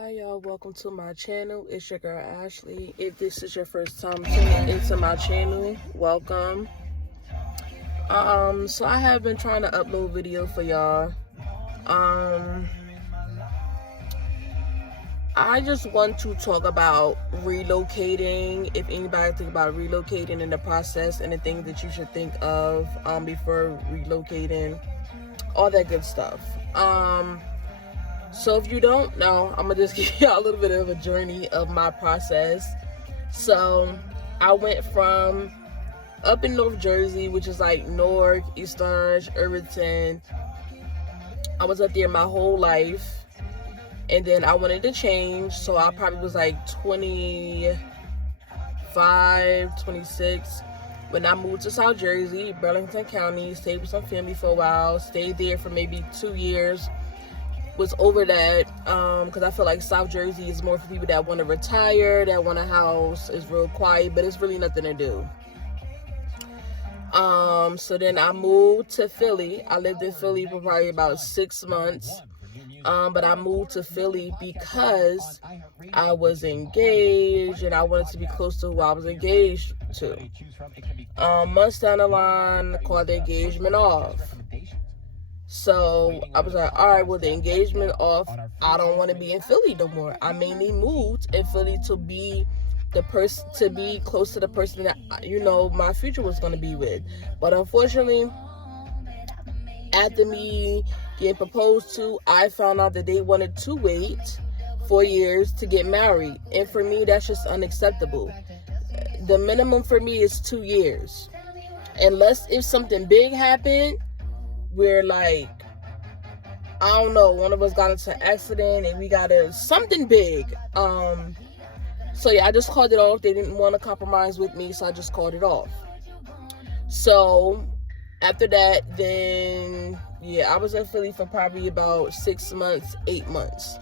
Hi y'all, welcome to my channel. It's your girl Ashley. If this is your first time tuning into my channel, welcome. So I have been trying to upload video for y'all. I just want to talk about relocating. If anybody think about relocating in the process and the things that you should think of before relocating, all that good stuff. So if you don't know, I'm gonna just give you a little bit of a journey of my process. So I went from up in North Jersey, which is like Newark, East Orange, Irvington. I was up there my whole life, and then I wanted to change, so I probably was like 25, 26 when I moved to South Jersey, Burlington County. Stayed with some family for a while, stayed there for maybe 2 years. Was over that because I feel like South Jersey is more for people that want to retire, that want a house. It's real quiet, but it's really nothing to do. So then I moved to Philly. I lived in Philly for probably about 6 months, but I moved to Philly because I was engaged and I wanted to be close to who I was engaged to. Months down the line, I called the engagement off. So I was like, all right, well, the engagement off, I don't want to be in Philly no more. I mainly moved in Philly to be close to the person that, my future was going to be with. But unfortunately, after me getting proposed to, I found out that they wanted to wait 4 years to get married. And for me, that's just unacceptable. The minimum for me is 2 years. Unless if something big happened, where like, I don't know, one of us got into an accident and we got something big. So yeah, I just called it off. They didn't want to compromise with me, so I just called it off. So after that, then yeah, I was in Philly for probably about 6 months, 8 months.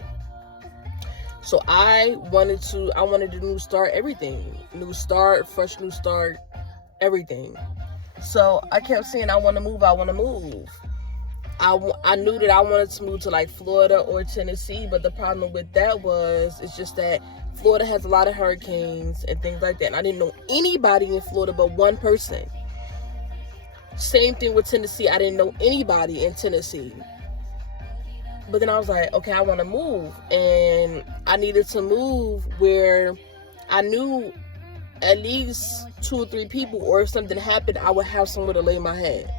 So I wanted a new start, everything. New start, fresh new start, everything. So I kept saying, I want to move. I knew that I wanted to move to like Florida or Tennessee, but the problem with that it's just that Florida has a lot of hurricanes and things like that. And I didn't know anybody in Florida but one person. Same thing with Tennessee. I didn't know anybody in Tennessee. But then I was like, okay, I want to move. And I needed to move where I knew at least 2 or 3 people, or if something happened, I would have somewhere to lay my head.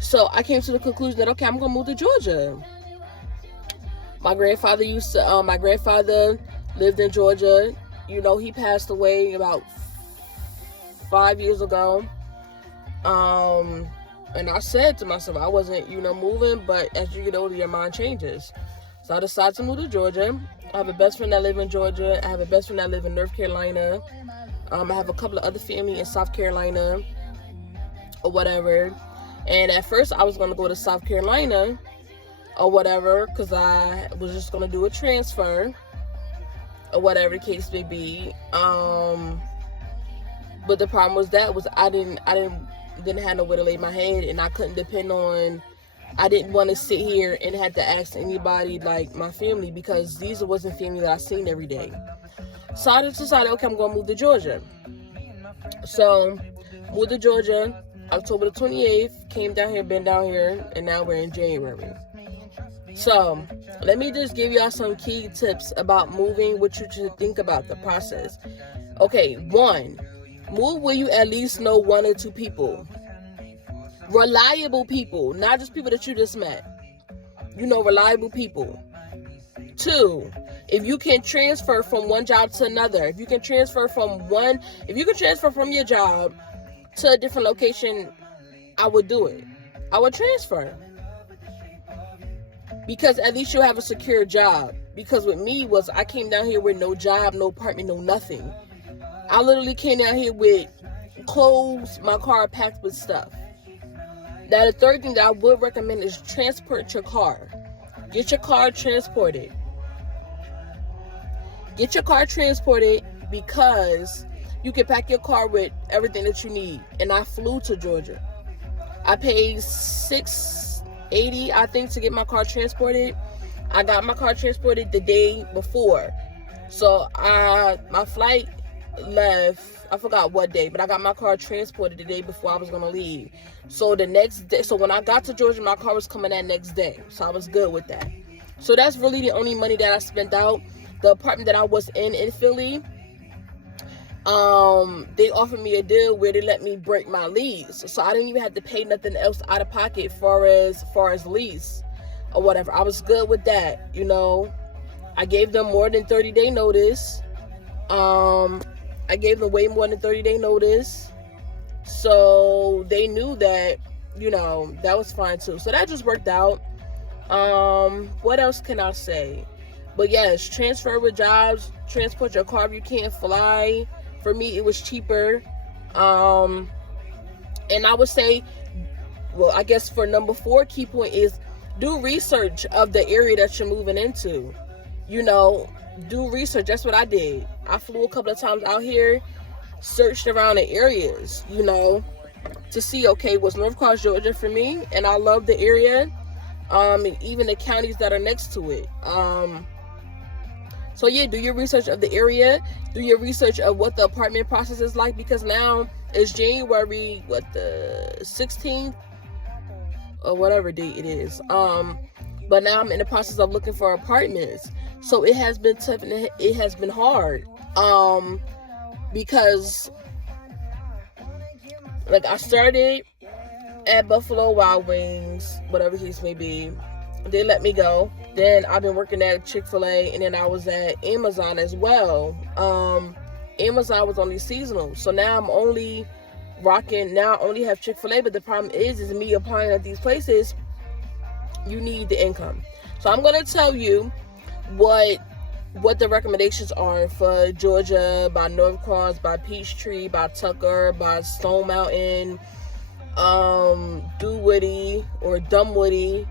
So I came to the conclusion that, okay, I'm going to move to Georgia. My grandfather lived in Georgia. He passed away about 5 years ago. And I said to myself, I wasn't, moving, but as you get older, your mind changes. So I decided to move to Georgia. I have a best friend that lives in Georgia. I have a best friend that lives in North Carolina. I have a couple of other family in South Carolina or whatever. And at first I was going to go to South Carolina or whatever because I was just going to do a transfer or whatever the case may be. But the problem was I didn't have nowhere to lay my head, and I couldn't depend on, I didn't want to sit here and have to ask anybody like my family, because these wasn't family that I seen every day. So I just decided, okay, I'm going to move to Georgia. So, moved to Georgia, October the 28th, came down here, been down here, and now we're in January. So, let me just give y'all some key tips about moving, what you should think about the process. Okay, 1, move where you at least know 1 or 2 people. Reliable people, not just people that you just met. Reliable people. 2, if you can transfer from one job to another, if you can transfer from your job to a different location, I would do it. I would transfer. Because at least you'll have a secure job. Because with me I came down here with no job, no apartment, no nothing. I literally came down here with clothes, my car packed with stuff. Now, the third thing that I would recommend is transport your car. Get your car transported. Because you can pack your car with everything that you need. And I flew to Georgia. I paid $680, I think, to get my car transported. I got my car transported the day before. So my flight left, I forgot what day, but I got my car transported the day before I was going to leave. So the next day, so when I got to Georgia, my car was coming that next day. So I was good with that. So that's really the only money that I spent out. The apartment that I was in Philly, they offered me a deal where they let me break my lease. So I didn't even have to pay nothing else out of pocket far as lease or whatever. I was good with that, you know. I gave them more than 30-day notice. I gave them way more than 30-day notice. So they knew that, you know, that was fine too. So that just worked out. What else can I say? But yes, transfer with jobs, transport your car if you can't fly. For me, it was cheaper. And I would say, well, I guess for number 4 key point is do research of the area that you're moving into. You know, do research. That's what I did. I flew a couple of times out here, searched around the areas, you know, to see, okay, what's North Cross, Georgia for me? And I love the area, and even the counties that are next to it. So yeah, do your research of the area, do your research of what the apartment process is like, because now it's January, the 16th or whatever date it is. But now I'm in the process of looking for apartments. So it has been tough and it has been hard. Because like I started at Buffalo Wild Wings, whatever case may be. They let me go. Then I've been working at Chick-fil-A, and then I was at Amazon as well. Amazon was only seasonal. So now I'm only rocking, now I only have Chick-fil-A, but the problem is me applying at these places, you need the income. So I'm going to tell you what the recommendations are for Georgia, by North Cross, by Peachtree, by Tucker, by Stone Mountain, Dinwiddie or Dunwoody.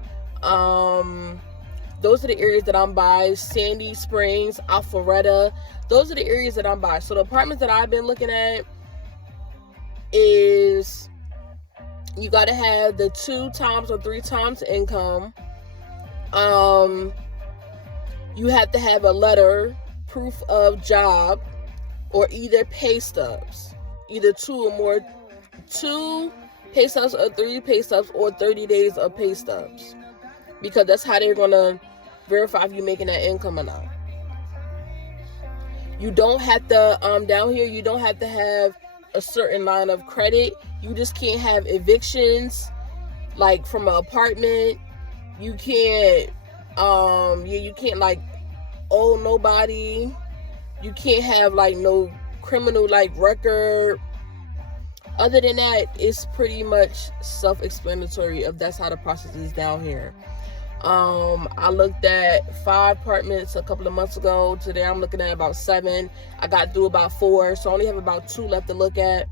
Those are the areas that I'm by. Sandy Springs, Alpharetta. Those are the areas that I'm by. So the apartments that I've been looking at is you got to have the 2 times or 3 times income. You have to have a letter, proof of job, or either pay stubs. Either 2 pay stubs or 3 pay stubs or 30 days of pay stubs. Because that's how they're going to verify if you're making that income or not. You don't have to, down here, you don't have to have a certain line of credit. You just can't have evictions, like from an apartment. You can't, you can't like owe nobody. You can't have like no criminal like record. Other than that, it's pretty much self-explanatory if that's how the process is down here. I looked at 5 apartments a couple of months ago. Today I'm looking at about 7. I got through about 4, so I only have about 2 left to look at.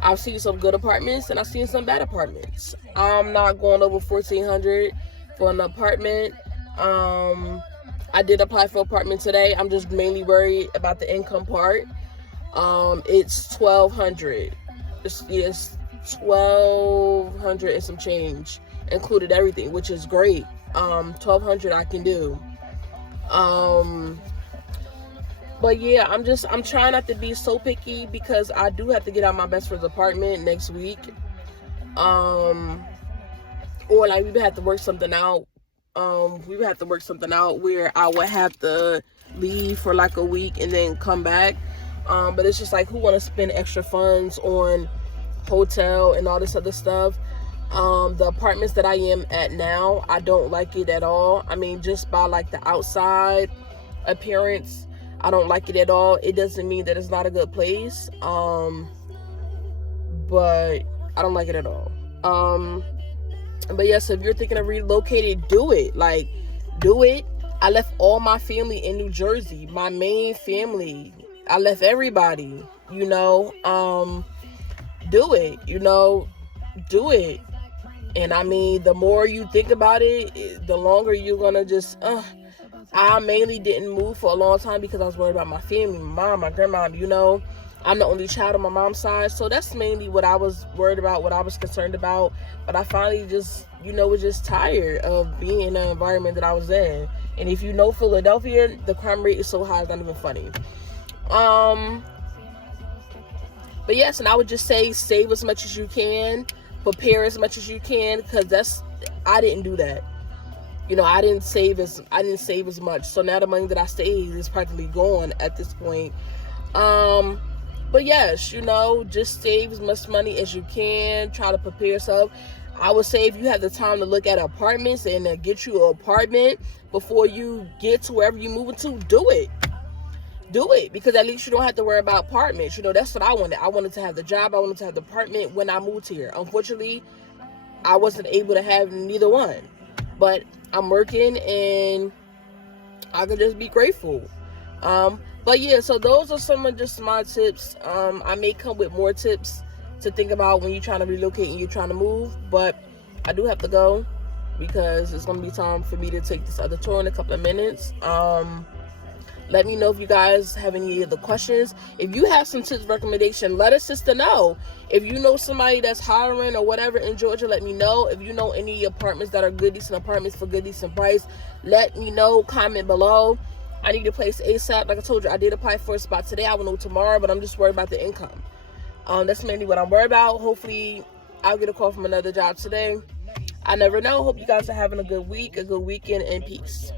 I've seen some good apartments and I've seen some bad apartments. I'm not going over $1,400 for an apartment. I did apply for an apartment today. I'm just mainly worried about the income part. It's $1,200. It's $1,200 and some change, included everything, which is great. $1,200 I can do. But yeah, I'm trying not to be so picky because I do have to get out my best friend's apartment next week. Or like we would have to work something out. We would have to work something out where I would have to leave for like a week and then come back. But it's just like, who want to spend extra funds on hotel and all this other stuff? The apartments that I am at now, I don't like it at all. I mean, just by like the outside appearance, I don't like it at all. It doesn't mean that it's not a good place, but I don't like it at all. But yes, if you're thinking of relocating, do it. Like, do it. I left all my family in New Jersey, my main family. I left everybody, you know. Do it, you know, do it. And I mean, the more you think about it, the longer you're gonna just, I mainly didn't move for a long time because I was worried about my family, my mom, my grandma, you know. I'm the only child on my mom's side, so that's mainly what I was worried about, what I was concerned about. But I finally just was just tired of being in the environment that I was in. And if you know Philadelphia, the crime rate is so high, it's not even funny. But yes, and I would just say save as much as you can, prepare as much as you can, because I didn't do that. I didn't save as much. So now the money that I saved is practically gone at this point. But yes, just save as much money as you can. Try to prepare yourself. I would say if you have the time to look at apartments and get you an apartment before you get to wherever you're moving to, do it. Do it, because at least you don't have to worry about apartments. That's what I wanted. I wanted to have the job. I wanted to have the apartment when I moved here. Unfortunately, I wasn't able to have neither one. But I'm working, and I can just be grateful. But yeah, so those are some of just my tips. I may come with more tips to think about when you're trying to relocate and you're trying to move. But I do have to go, because it's going to be time for me to take this other tour in a couple of minutes. Let me know if you guys have any other questions. If you have some tips, recommendation, let us sister know. If you know somebody that's hiring or whatever in Georgia, let me know. If you know any apartments that are good, decent apartments for good, decent price, let me know. Comment below. I need a place ASAP. Like I told you, I did apply for a spot today. I will know tomorrow, but I'm just worried about the income. That's mainly what I'm worried about. Hopefully, I'll get a call from another job today. I never know. Hope you guys are having a good week, a good weekend, and peace.